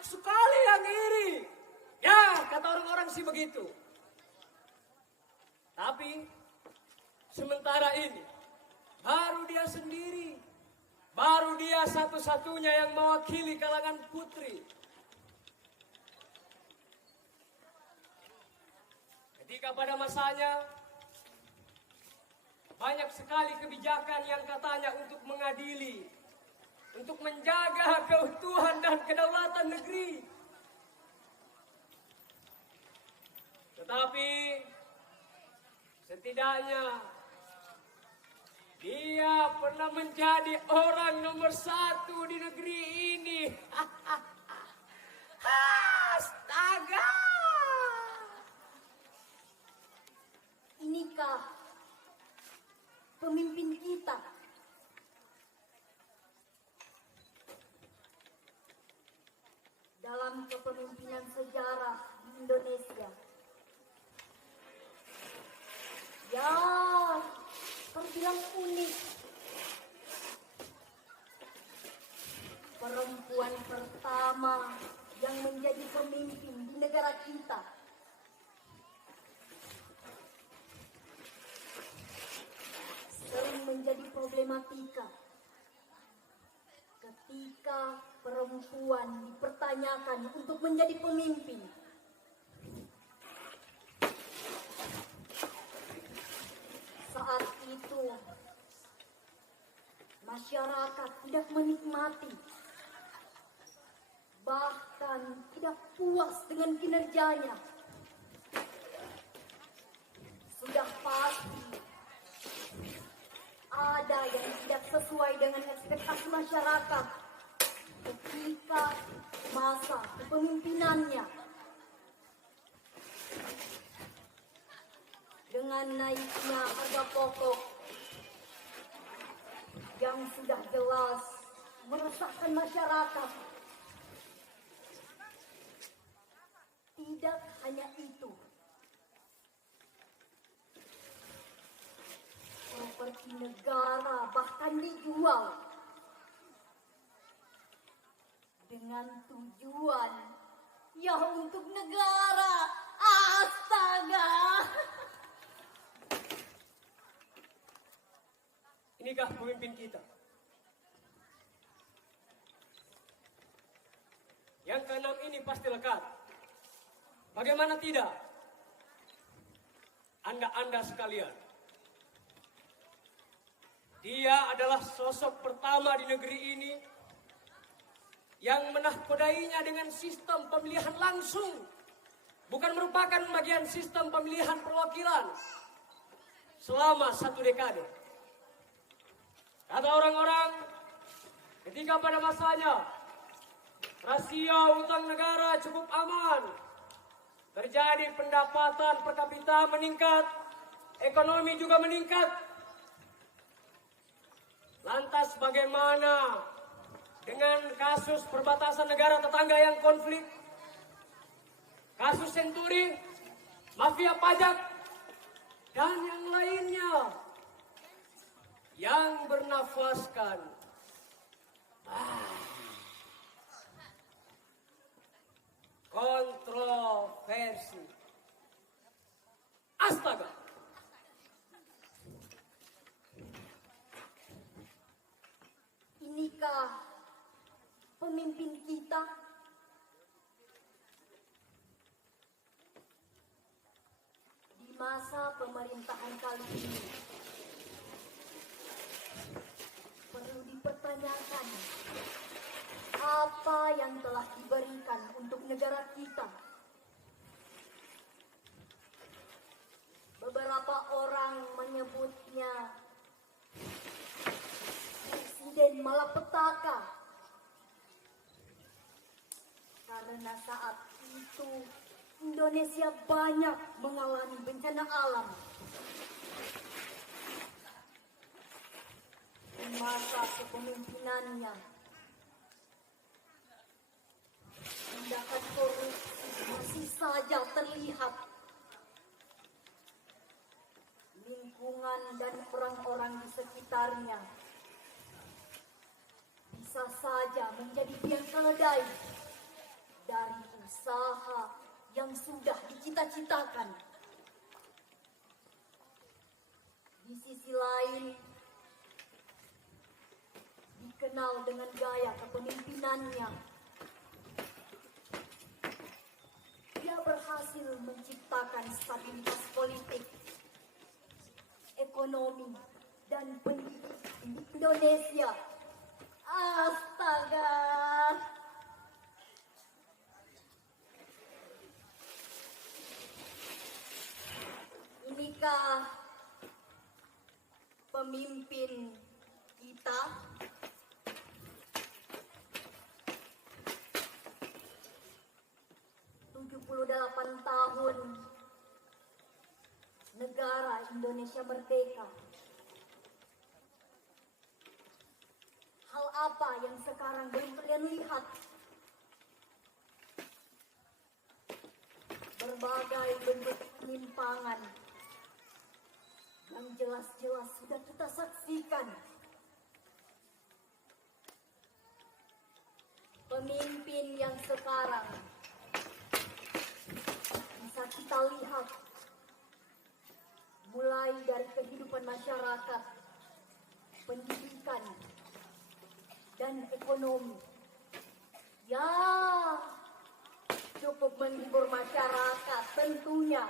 Banyak sekali yang iri. Ya, kata orang-orang sih begitu. Tapi sementara ini baru dia sendiri, baru dia satu-satunya yang mewakili kalangan putri. Ketika pada masanya banyak sekali kebijakan yang katanya untuk mengadili, untuk menjaga keutuhan dan kedaulatan negeri. Tetapi setidaknya dia pernah menjadi orang nomor 1 di negeri ini. Astaga! Inikah pemimpin kita? Dalam kepemimpinan sejarah di Indonesia. Ya, terbilang unik. Perempuan pertama yang menjadi pemimpin di negara kita. Sering menjadi problematika ketika perempuan dipertanyakan untuk menjadi pemimpin. Saat itu masyarakat tidak menikmati, bahkan tidak puas dengan kinerjanya. Sudah pasti ada yang tidak sesuai dengan ekspektasi masyarakat ketika masa kepemimpinannya. Dengan naiknya harga pokok yang sudah jelas meresahkan masyarakat. Tidak hanya itu, properti negara bahkan dijual dengan tujuan ya untuk negara. Astaga! Inikah pemimpin kita? Yang keenam ini pasti lekat. Bagaimana tidak? Anda sekalian. Dia adalah sosok pertama di negeri ini yang menahkodainya dengan sistem pemilihan langsung. Bukan merupakan bagian sistem pemilihan perwakilan selama 1 dekade. Kata orang-orang, ketika pada masanya rasio utang negara cukup aman, terjadi pendapatan per kapita meningkat, ekonomi juga meningkat. Lantas bagaimana dengan kasus perbatasan negara tetangga yang konflik? Kasus Senturi, mafia pajak, dan yang lainnya yang bernafaskan kontroversi. Astaga! Inikah pemimpin kita? Di masa pemerintahan kali ini perlu dipertanyakan apa yang telah diberikan untuk negara kita. Beberapa orang menyebutnya Presiden malapetaka karena saat itu Indonesia banyak mengalami bencana alam. Di masa kepemimpinannya, tindakan korupsi masih saja terlihat. Lingkungan dan orang-orang di sekitarnya bisa saja menjadi biang keledai dari usaha yang sudah dicita-citakan. Di sisi lain, dikenal dengan gaya kepemimpinannya. Dia berhasil menciptakan stabilitas politik, ekonomi, dan pendidikan di Indonesia. Astaga! Inikah pemimpin kita? Tahun negara Indonesia merdeka. Hal apa yang sekarang belum kalian lihat? Berbagai bentuk penyimpangan yang jelas-jelas sudah kita saksikan. Pemimpin yang sekarang bisa kita lihat mulai dari kehidupan masyarakat, pendidikan, dan ekonomi. Ya, cukup menghibur masyarakat tentunya.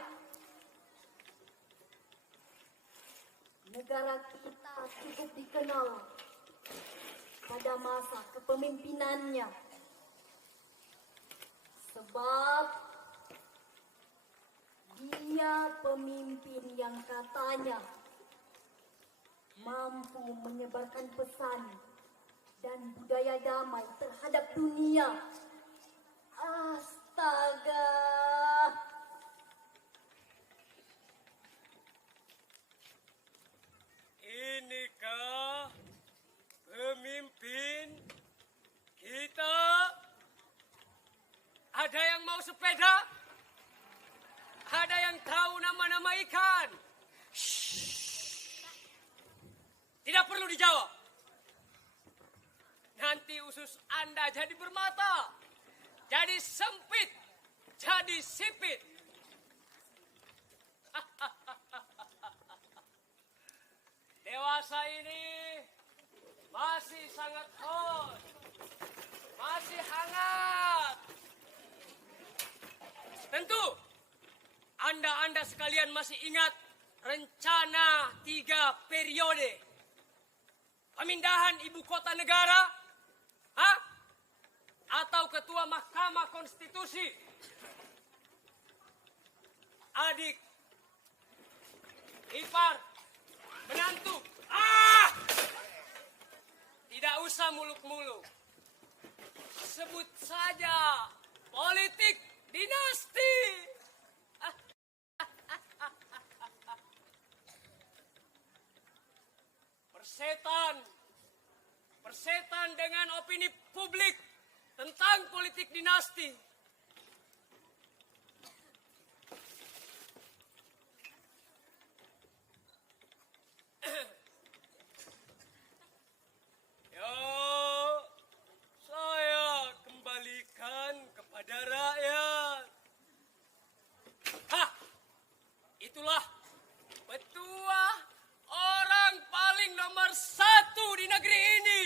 Negara kita cukup dikenal pada masa kepemimpinannya. Sebab dia pemimpin yang katanya mampu menyebarkan pesan dan budaya damai terhadap dunia. Astaga! Inikah pemimpin kita? Ada yang mau sepeda? Ada yang tahu nama-nama ikan? Shhh. Tidak perlu dijawab. Nanti usus Anda jadi bermata, jadi sempit, jadi sipit. Dewasa ini masih sangat hot, masih hangat. Tentu Anda sekalian masih ingat rencana 3 periode pemindahan ibu kota negara, atau ketua Mahkamah Konstitusi. Adik, ipar, menantu. Tidak usah muluk-muluk. Sebut saja politik dinasti. Persetan dengan opini publik tentang politik dinasti. Ya, saya kembalikan kepada rakyat. Itulah petua orang paling nomor 1 di negeri ini.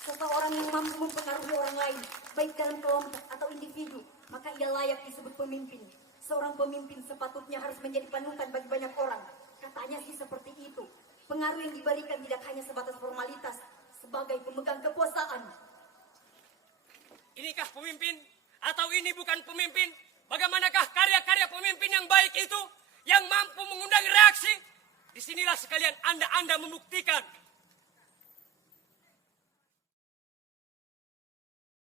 Seseorang yang mampu mempengaruhi orang lain, baik dalam kelompok atau individu, maka ia layak disebut pemimpin. Seorang pemimpin sepatutnya harus menjadi panutan bagi banyak orang. Katanya sih seperti itu. Pengaruh yang diberikan tidak hanya sebatas formalitas, sebagai pemegang kekuasaan. Inikah pemimpin atau ini bukan pemimpin? Bagaimanakah karya-karya pemimpin yang baik itu, yang mampu mengundang reaksi? Disinilah sekalian Anda membuktikan